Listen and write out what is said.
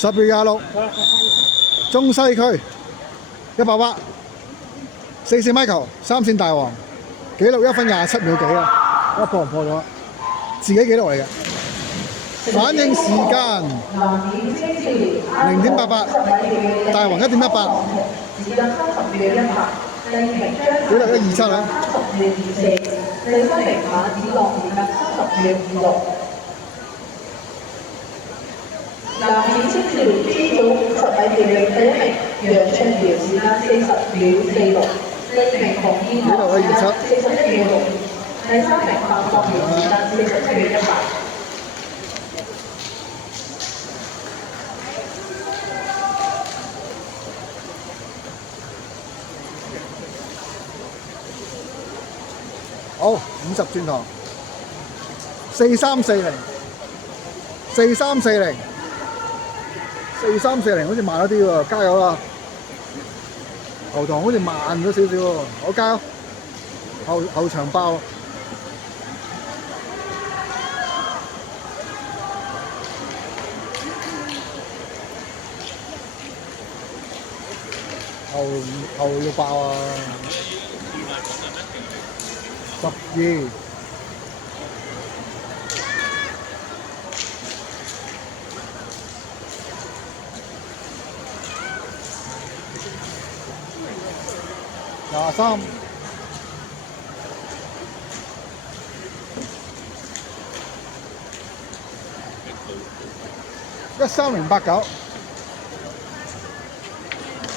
10月26，中西區100瓦，44米球，3線大王，紀錄1分27秒幾啊！破唔破咗？自己紀錄嚟嘅。反應時間0.88，大王1.18，紀錄127啊！第三名馬子樂時間30秒26。男子青少年 P 組50米跳躍第一名楊春橋時間40秒46，第二名洪燕豪時間41秒62，第三名范國賢時間47秒18。好，50轉堂，4340，好似慢咗啲喎，加油啦！後堂好似慢咗少少喎，好加油！後場爆。後要爆啊！12。23。13089。